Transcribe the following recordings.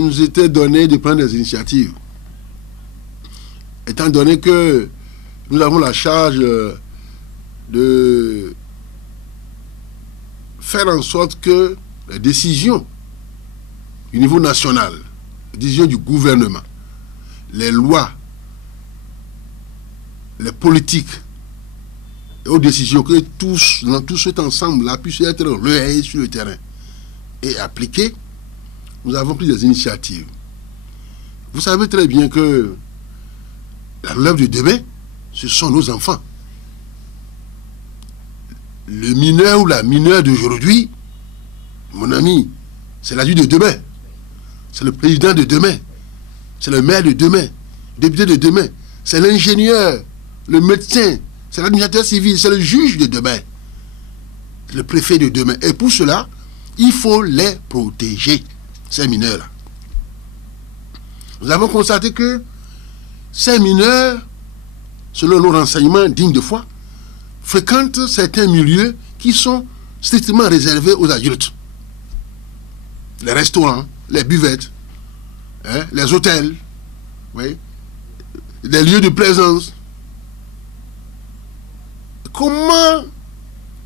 nous était donné de prendre des initiatives. Étant donné que nous avons la charge de faire en sorte que les décisions du niveau national, les décisions du gouvernement, les lois, les politiques et aux décisions, que tout cet ensemble-là puisse être relayé sur le terrain et appliqué, nous avons pris des initiatives. Vous savez très bien que la relève de demain, ce sont nos enfants. Le mineur ou la mineure d'aujourd'hui, mon ami, c'est l'adulte de demain. C'est le président de demain. C'est le maire de demain. Le député de demain. C'est l'ingénieur, le médecin, c'est l'administrateur civil, c'est le juge de demain. C'est le préfet de demain. Et pour cela, il faut les protéger, ces mineurs-là. Nous avons constaté que ces mineurs, selon nos renseignements dignes de foi, fréquentent certains milieux qui sont strictement réservés aux adultes. Les restaurants, les buvettes, les hôtels, oui, les lieux de plaisance. Comment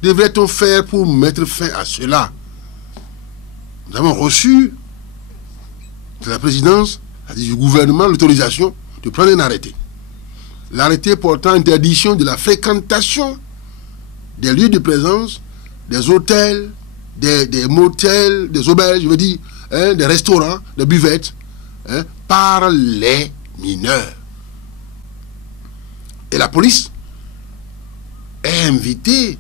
devrait-on faire pour mettre fin à cela? Nous avons reçu de la présidence, du gouvernement, l'autorisation de prendre un arrêté. L'arrêté portant interdiction de la fréquentation des lieux de présence, des hôtels, des motels, des auberges, je veux dire, des restaurants, des buvettes, par les mineurs. Et la police est invitée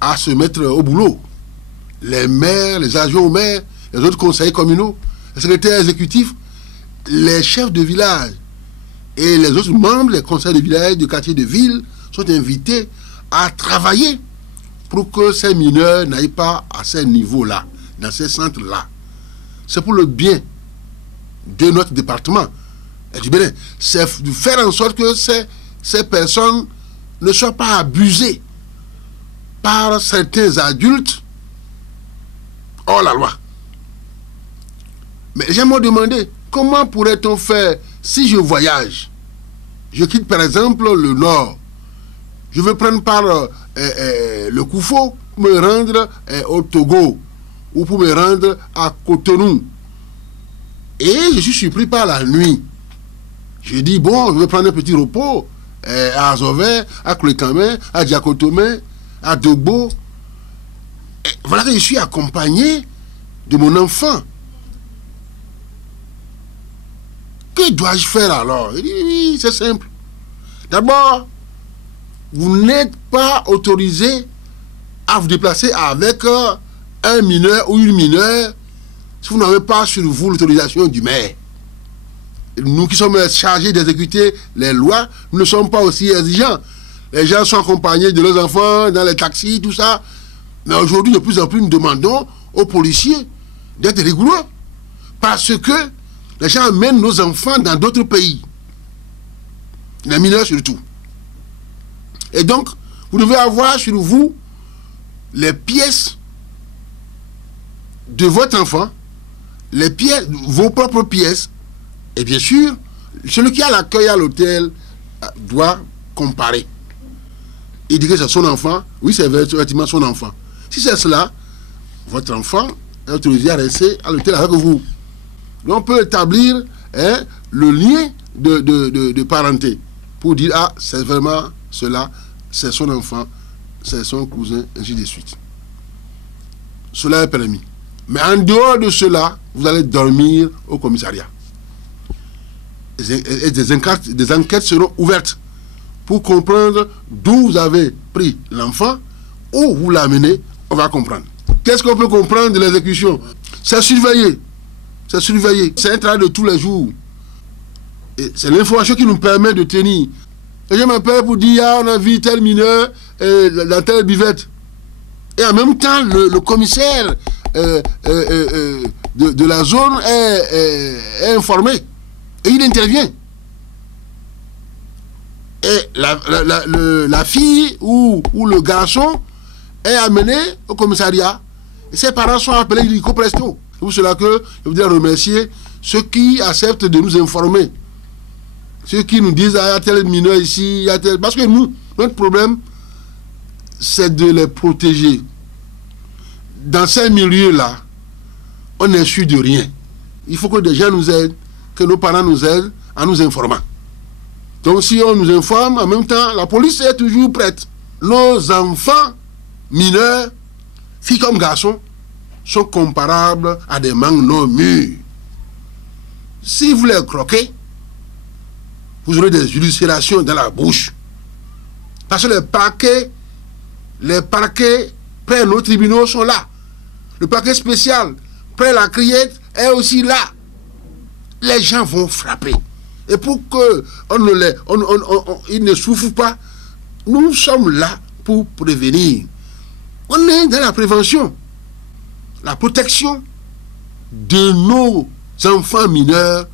à se mettre au boulot. Les maires, les adjoints aux maires, les autres conseillers communaux, les secrétaires exécutifs, les chefs de village et les autres membres des conseils de village, du quartier de ville sont invités à travailler pour que ces mineurs n'aillent pas à ces niveaux-là, dans ces centres-là. C'est pour le bien de notre département et du Bénin. C'est de faire en sorte que ces personnes ne soient pas abusées par certains adultes hors la loi. Mais j'aimerais demander, comment pourrait-on faire si je voyage? Je quitte par exemple le nord. Je veux prendre par le Koufo pour me rendre au Togo ou pour me rendre à Cotonou. Et je suis surpris par la nuit. Je dis, bon, je vais prendre un petit repos à Azové, à Koulekamé, à Diakotomé, à Dogbo. Et voilà que je suis accompagné de mon enfant. Que dois-je faire alors? Il dit, oui, c'est simple. D'abord, vous n'êtes pas autorisé à vous déplacer avec un mineur ou une mineure si vous n'avez pas sur vous l'autorisation du maire. Nous qui sommes chargés d'exécuter les lois, nous ne sommes pas aussi exigeants. Les gens sont accompagnés de leurs enfants dans les taxis, tout ça. Mais aujourd'hui, de plus en plus, nous demandons aux policiers d'être rigoureux. Parce que les gens amènent nos enfants dans d'autres pays. Les mineurs surtout. Et donc, vous devez avoir sur vous les pièces de votre enfant, les pièces, vos propres pièces. Et bien sûr, celui qui a l'accueil à l'hôtel doit comparer. Il dit que c'est son enfant. Oui, c'est effectivement son enfant. Si c'est cela, votre enfant est autorisé à rester à l'hôtel avec vous. Donc on peut établir le lien de parenté pour dire, ah, c'est vraiment cela, c'est son enfant, c'est son cousin, ainsi de suite. Cela est permis. Mais en dehors de cela, vous allez dormir au commissariat. Et des enquêtes seront ouvertes pour comprendre d'où vous avez pris l'enfant, où vous l'amenez, on va comprendre. Qu'est-ce qu'on peut comprendre de l'exécution? C'est surveillé. C'est surveillé. C'est un travail de tous les jours. Et c'est l'information qui nous permet de tenir. Et je m'appelle pour dire, ah, on a vu tel mineur dans telle buvette. Et en même temps, le commissaire de la zone est informé. Et il intervient. Et la fille ou le garçon est amené au commissariat. Et ses parents sont appelés illico presto. pour cela que je voudrais remercier ceux qui acceptent de nous informer. Ceux qui nous disent, ah, il y a tel mineur ici, il y a tel... Parce que nous, notre problème, c'est de les protéger. Dans ces milieux-là, on n'est sûr de rien. Il faut que des gens nous aident, que nos parents nous aident en nous informant. Donc si on nous informe, en même temps, la police est toujours prête. Nos enfants mineurs, filles comme garçons, sont comparables à des mangues non mûres. Si vous les croquez, vous aurez des ulcérations dans la bouche. Parce que les parquets près nos tribunaux sont là. Le parquet spécial près la criette est aussi là. Les gens vont frapper. Et pour qu'ils ne souffrent pas, nous sommes là pour prévenir. On est dans la prévention. La protection de nos enfants mineurs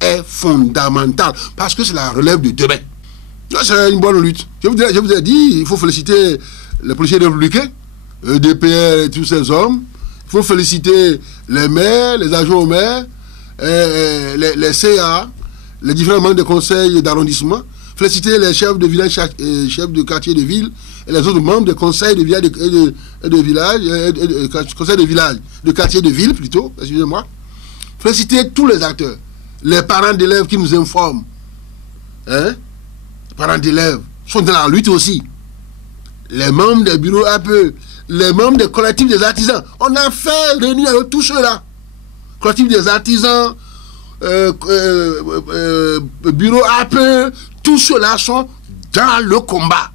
est fondamentale parce que c'est la relève de demain. C'est une bonne lutte. Je vous ai dit, il faut féliciter les policiers républicains, DPR et tous ces hommes. Il faut féliciter les maires, les adjoints aux maires, les CA, les différents membres des conseils d'arrondissement. Féliciter les chefs de village, chefs de quartier de ville et les autres membres des conseils de village de village, conseils de village, de quartier de ville plutôt, excusez-moi. Féliciter tous les acteurs, les parents d'élèves qui nous informent. Hein? Les parents d'élèves sont dans la lutte aussi. Les membres des bureaux APE, les membres des collectifs des artisans. On a fait réunir avec tous ceux-là. Collectif des artisans, bureau APE, tous ceux-là sont dans le combat.